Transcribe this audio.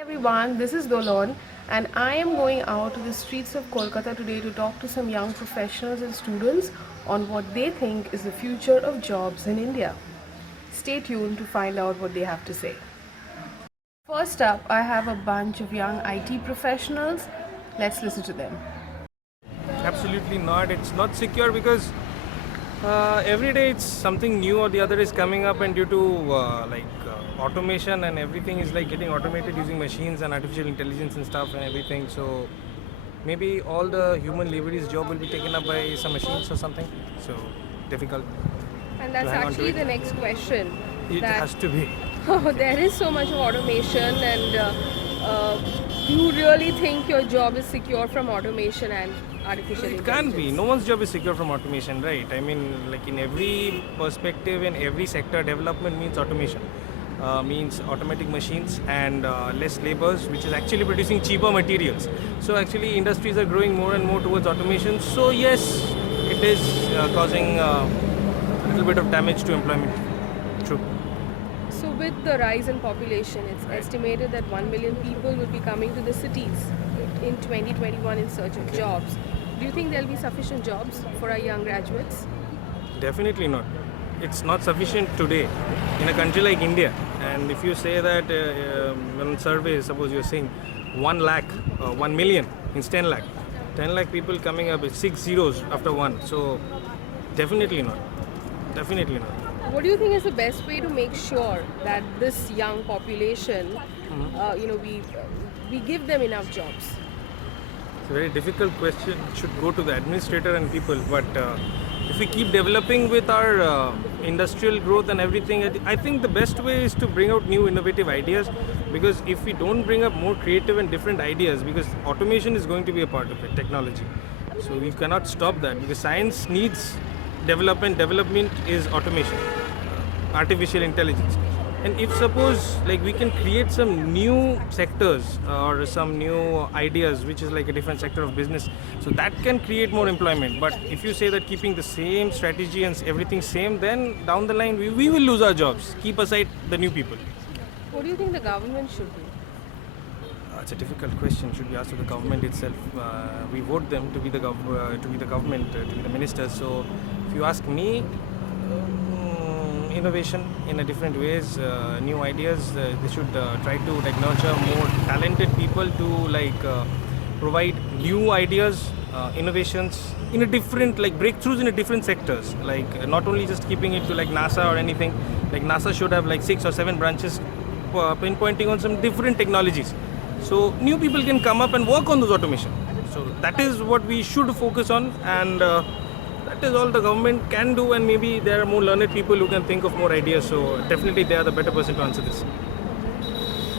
Everyone, this is Dolon, and I am going out to the streets of Kolkata today to talk to some young professionals and students on what they think is the future of jobs in India. Stay tuned to find out what they have to say. First up, I have a bunch of young IT professionals. Let's listen to them. Absolutely not. It's not secure because every day it's something new or the other is coming up, and due to automation and everything is like getting automated using machines and artificial intelligence and stuff and everything. So maybe all the human labour's job will be taken up by some machines or something. So difficult. And that's hang on to actually it. the next question. It that has to be. there is so much automation, and do you really think your job is secure from automation and artificial It intelligence? can't be. No one's job is secure from automation, right? I mean, like in every perspective, in every sector, development means automation. Means automatic machines and less labors, which is actually producing cheaper materials. So actually, industries are growing more and more towards automation. So yes, it is causing a little bit of damage to employment. True. So, with the rise in population, it's estimated that 1 million people will be coming to the cities in 2021 in search of jobs. Do you think there'll be sufficient jobs for our young graduates? Definitely not. It's not sufficient today in a country like India. And if you say that on survey, suppose you're saying 1 lakh, 1 million, it's 10 lakh. 10 lakh people coming up with 6 zeros after one. So definitely not. Definitely not. What do you think is the best way to make sure that this young population, we give them enough jobs? It's a very difficult question. It should go to the administrator and people. But if we keep developing with our industrial growth and everything, I think the best way is to bring out new innovative ideas. Because if we don't bring up more creative and different ideas, because automation is going to be a part of it, technology. So we cannot stop that because science needs development. Development is automation, artificial intelligence. And if suppose like we can create some new sectors or some new ideas which is like a different sector of business, so that can create more employment. But if you say that keeping the same strategy and everything same, then down the line we will lose our jobs. Keep aside the new people. What do you think the government should do? It's a difficult question. Should be asked to the government itself. We vote them to be the government, to be the ministers. So if you ask me, innovation in a different ways, new ideas. They should try to like nurture more talented people to provide new ideas, innovations in a different like breakthroughs in a different sectors. Like not only just keeping it to like NASA or anything. Like NASA should have like 6 or 7 branches pinpointing on some different technologies. So new people can come up and work on those automation. So that is what we should focus on, and that is all the government can do. And maybe there are more learned people who can think of more ideas. So definitely they are the better person to answer this.